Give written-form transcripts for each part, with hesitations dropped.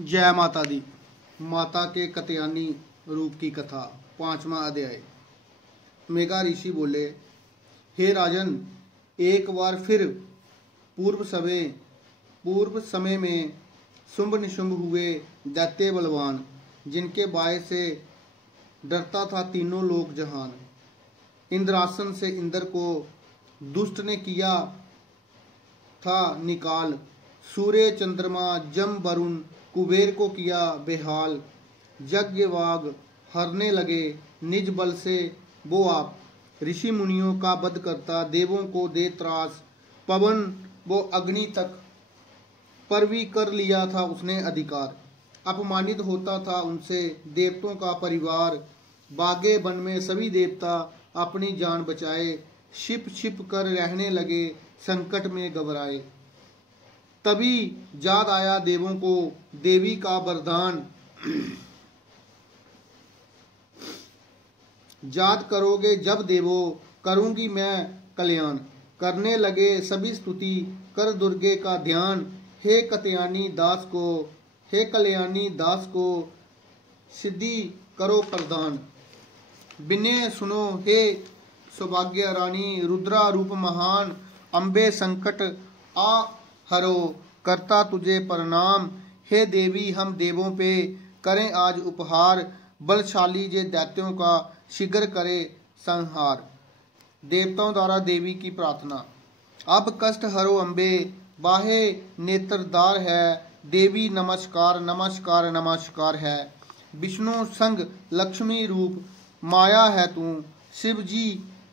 जय माता दी। माता के कत्यानी रूप की कथा, 5वां अध्याय। मेघा ऋषि बोले, हे राजन, एक बार फिर पूर्व समय में शुंभ निशुंभ हुए दैत्य बलवान, जिनके बाय से डरता था तीनों लोक जहान। इंद्रासन से इंद्र को दुष्ट ने किया था निकाल, सूर्य चंद्रमा जम वरुण कुबेर को किया बेहाल। यज्ञवाग हरने लगे निज बल से वो आप, ऋषि मुनियों का वध करता देवों को दे त्रास। पवन वो अग्नि तक पर भी कर लिया था उसने अधिकार। अपमानित होता था उनसे देवताओं का परिवार, बागे वन में सभी देवता अपनी जान बचाए। छिप छिप कर रहने लगे संकट में घबराए। तभी याद आया देवों को देवी का वरदान, याद करोगे जब देवो करूंगी मैं कल्याण। करने लगे सभी स्तुति कर दुर्गे का ध्यान। हे कत्यानी दास को सिद्धि करो प्रदान। विनय सुनो हे सौभाग्य रानी, रुद्रा रूप महान। अम्बे संकट आ हरो करता तुझे प्रणाम। हे देवी हम देवों पे करें आज उपहार, बलशाली जे दैत्यों का शीघ्र करे संहार। देवताओं द्वारा देवी की प्रार्थना। अब कष्ट हरो अम्बे, बाहे नेत्रदार है। देवी नमस्कार नमस्कार नमस्कार है। विष्णु संग लक्ष्मी रूप माया है तू, शिव जी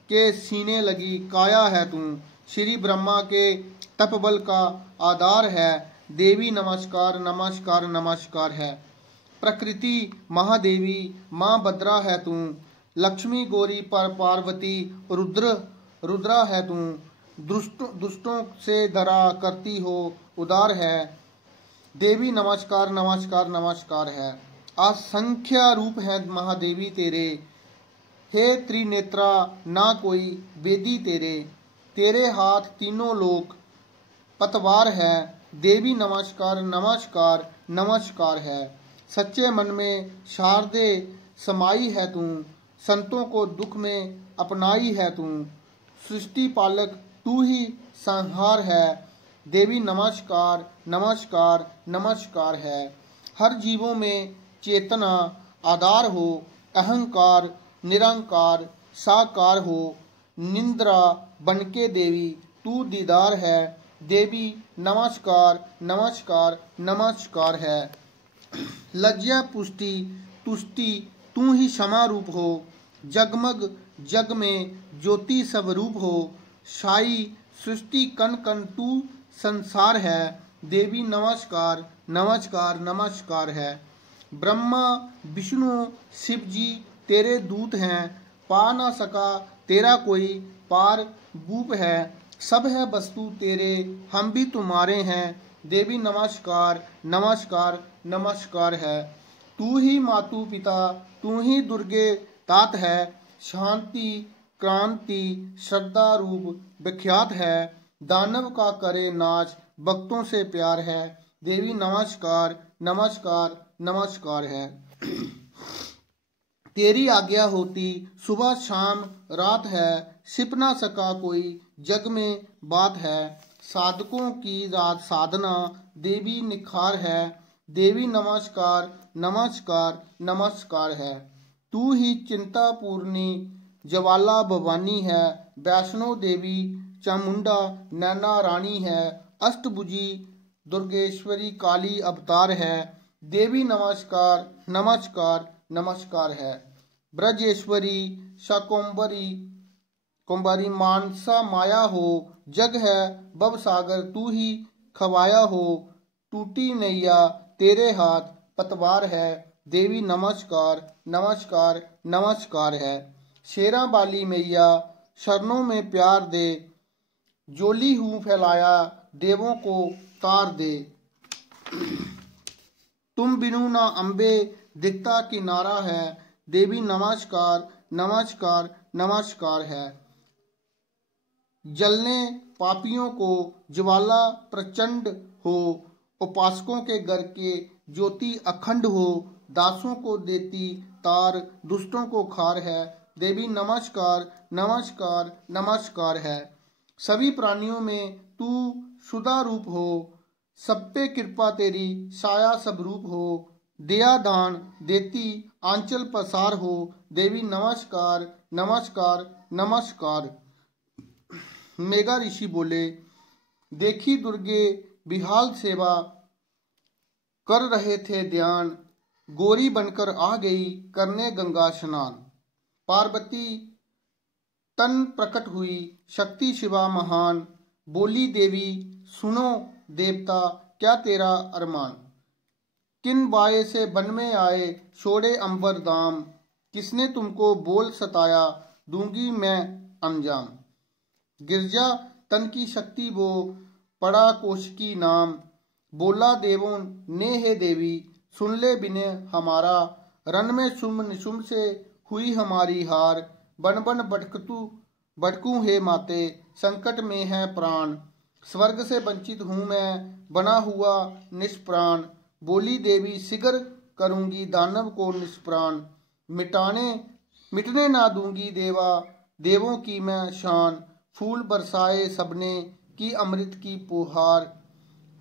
के सीने लगी काया है तू। श्री ब्रह्मा के तपबल का आधार है। देवी नमस्कार नमस्कार नमस्कार है। प्रकृति महादेवी माँ भद्रा है तू, लक्ष्मी गौरी पर पार्वती रुद्रा है तू। दुष्टों से धरा करती हो उदार है। देवी नमस्कार नमस्कार नमस्कार है। असंख्य रूप है महादेवी तेरे, हे त्रिनेत्रा ना कोई वेदी तेरे। तेरे हाथ तीनों लोक पतवार है। देवी नमस्कार नमस्कार नमस्कार है। सच्चे मन में शारदे समाई है तू, संतों को दुख में अपनाई है तू। सृष्टि पालक तू ही संहार है। देवी नमस्कार नमस्कार नमस्कार है। हर जीवों में चेतना आधार हो, अहंकार निरंकार साकार हो। निंद्रा बनके देवी तू दीदार है। देवी नमस्कार नमस्कार नमस्कार है। लज्जा पुष्टि तुष्टि तू ही क्षमा रूप हो। जगमग जग में ज्योति स्वरूप हो। साई सृष्टि कण कण तू संसार है। देवी नमस्कार नमस्कार नमस्कार है। ब्रह्मा विष्णु शिव जी तेरे दूत हैं, पा न सका तेरा कोई पार भूप है। सब है वस्तु तेरे हम भी तुम्हारे हैं। देवी नमस्कार नमस्कार नमस्कार है। तू ही मातु पिता तू ही दुर्गे तात है। शांति क्रांति श्रद्धा रूप विख्यात है। दानव का करे नाच भक्तों से प्यार है। देवी नमस्कार नमस्कार नमस्कार है। तेरी आज्ञा होती सुबह शाम रात है। छिप ना सका कोई जग में बात है। साधकों की रात साधना देवी निखार है। देवी नमस्कार नमस्कार नमस्कार है। तू ही चिंता पूर्णी ज्वाला भवानी है। वैष्णो देवी चामुंडा नैना रानी है। अष्टभुजी दुर्गेश्वरी काली अवतार है। देवी नमस्कार नमस्कार नमस्कार है। ब्रजेश्वरी कुंभारी मानसा माया हो। जग है भव सागर तू ही खवाया हो। टूटी नैया तेरे हाथ पतवार है। देवी नमस्कार नमस्कार नमस्कार है। शेरा बाली मैया शरणों में प्यार दे। जोली हूँ फैलाया देवों को तार दे। तुम बिनु ना अम्बे दिखता किनारा है। देवी नमस्कार नमस्कार नमस्कार है। जलने पापियों को ज्वाला प्रचंड हो। उपासकों के घर के ज्योति अखंड हो, दासों को देती तार, दुष्टों को खार है। देवी नमस्कार नमस्कार नमस्कार है। सभी प्राणियों में तू सुधा रूप हो, सब पे कृपा तेरी साया सब रूप हो। दया दान देती आंचल पसार हो, देवी नमस्कार नमस्कार नमस्कार। मेघा ऋषि बोले, देखी दुर्गे बिहाल सेवा कर रहे थे ध्यान, गोरी बनकर आ गई करने गंगा स्नान। पार्वती तन प्रकट हुई, शक्ति शिवा महान, बोली देवी सुनो देवता क्या तेरा अरमान। किन बाए से वन में आए छोड़े अंबर दाम, किसने तुमको बोल सताया दूंगी मैं अंजाम। गिरजा तन की शक्ति वो पड़ा कोशिकी नाम, बोला देवों ने हे देवी सुन ले बिने हमारा। रन में शुम्भ निशुम्भ से हुई हमारी हार, बन बन भटकूं हे माते संकट में है प्राण। स्वर्ग से वंचित हूँ मैं बना हुआ निष्प्राण, बोली देवी शीघ्र करूंगी दानव को निष्प्राण। मिटने ना दूंगी देवा देवों की मैं शान, फूल बरसाए सबने की अमृत की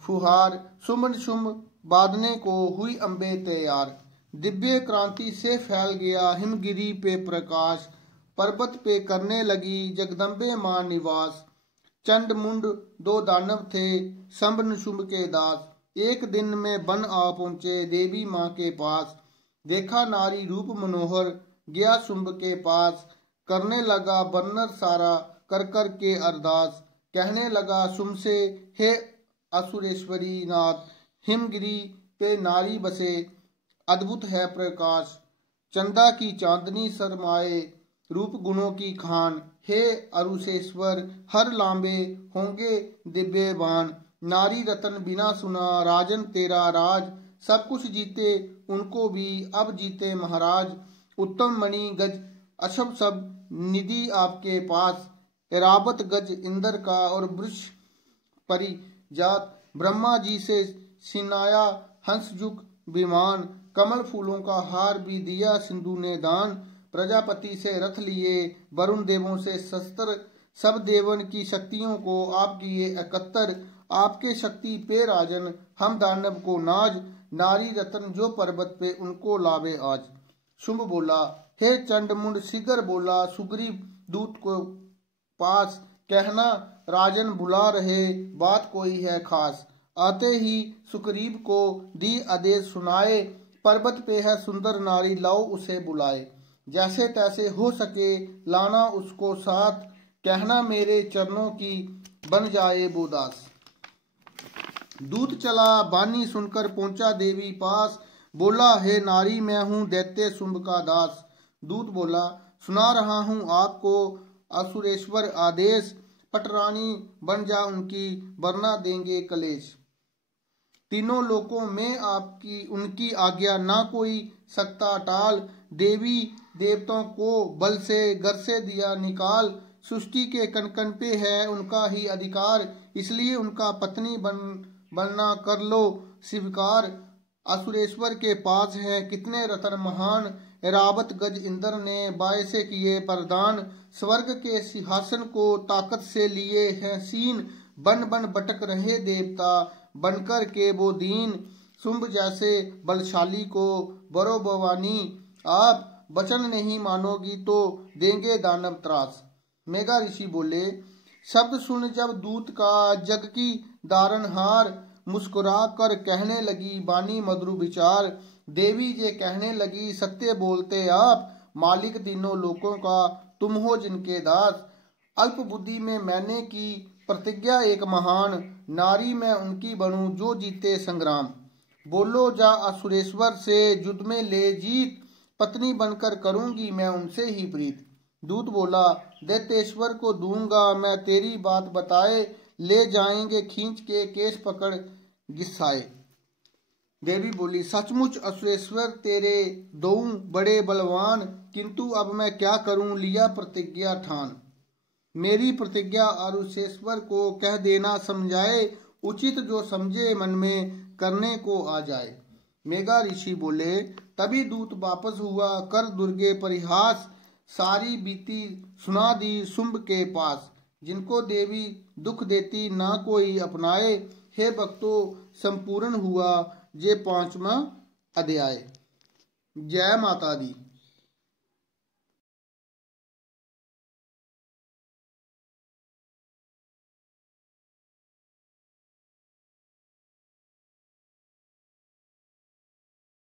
फुहार। शुम्भ शुम्भ बांधने को हुई अम्बे तैयार, दिव्य क्रांति से फैल गया हिमगिरी पे प्रकाश। पर्वत पे करने लगी जगदम्बे मां निवास, चंड मुंड दो दानव थे शंभ निशुंभ के दास। एक दिन में वन आ पहुंचे देवी माँ के पास, देखा नारी रूप मनोहर गया शुंभ के पास। करने लगा बन्नर सारा कर कर के अरदास, कहने लगा शुंभ से हे असुरेश्वरी नाथ। हिमगिरी पे नारी बसे अद्भुत है प्रकाश, चंदा की चांदनी शरमाए रूप गुणों की खान। हे अरुषेश्वर हर लांबे होंगे दिव्यवान, नारी रतन बिना सुना राजन तेरा राज। सब कुछ जीते उनको भी अब जीते महाराज, उत्तम मणि गज अशब सब निधि आपके पास। एरावत गज इंद्र का और वृक्ष परिजात, ब्रह्मा जी से सिनाया हंसजुग विमान। कमल फूलों का हार भी दिया सिंधु ने दान, प्रजापति से रथ लिए वरुण देवों से शस्त्र। सब देवन की शक्तियों को आप किए एकत्र, आपके शक्ति पे राजन हम दानव को नाज। नारी रतन जो पर्वत पे उनको लावे आज। शुंभ बोला हे चंड मुंड शीघ्र बोला सुग्रीव दूत को पास, कहना राजन बुला रहे बात कोई है खास। आते ही सुग्रीव को दी आदेश सुनाए, पर्वत पे है सुंदर नारी लाओ उसे बुलाए। जैसे तैसे हो सके लाना उसको साथ, कहना मेरे चरणों की बन जाए वो दास। दूत चला बानी सुनकर पहुंचा देवी पास, बोला हे नारी मैं हूँ दैत्य शुंभ का दास। दूत बोला सुना रहा हूँ आपको असुरेश्वर आदेश, पटरानी बन जा उनकी वरना देंगे कलेश। तीनों लोकों में आपकी उनकी आज्ञा ना कोई सकता टाल, देवी देवताओं को बल से घर से दिया निकाल। सृष्टि के कण कण पे है उनका ही अधिकार, इसलिए उनका पत्नी बनना कर लो स्वीकार। असुरेश्वर के पास है कितने रतन महान, एरावत गज इंद्र ने बाय से किए प्रदान। स्वर्ग के सिंहासन को ताकत से लिए हैं सीन, बन बन भटक रहे देवता बनकर के वो दीन। शुंभ जैसे बलशाली को बरो भवानी, आप वचन नहीं मानोगी तो देंगे दानव त्रास। मेघा ऋषि बोले शब्द सुन जब दूत का जग की दारनहार, मुस्कुरा कर कहने लगी बानी मधुर विचार। देवी जे कहने लगी सत्य बोलते आप, मालिक तीनों लोकों का तुम हो जिनके दास। अल्प बुद्धि में मैंने की प्रतिज्ञा एक महान, नारी मैं उनकी बनूं जो जीते संग्राम। बोलो जा असुरेश्वर से युद्ध में ले जीत, पत्नी बनकर करूंगी मैं उनसे ही प्रीत। दूत बोला दैत्येश्वर को दूंगा मैं तेरी बात बताए, ले जाएंगे खींच के केश पकड़ गिसाए। देवी बोली सचमुच असुरेश्वर तेरे दोऊ बड़े बलवान, किंतु अब मैं क्या करूं लिया प्रतिज्ञा ठान। मेरी प्रतिज्ञा असुरेश्वर को कह देना समझाए, उचित जो समझे मन में करने को आ जाए। मेघा ऋषि बोले, तभी दूत वापस हुआ कर दुर्गे परिहास, सारी बीती सुना दी शुंभ के पास, जिनको देवी दुख देती ना कोई अपनाए, हे भक्तों संपूर्ण हुआ जे 5वां अध्याय। जय माता दी।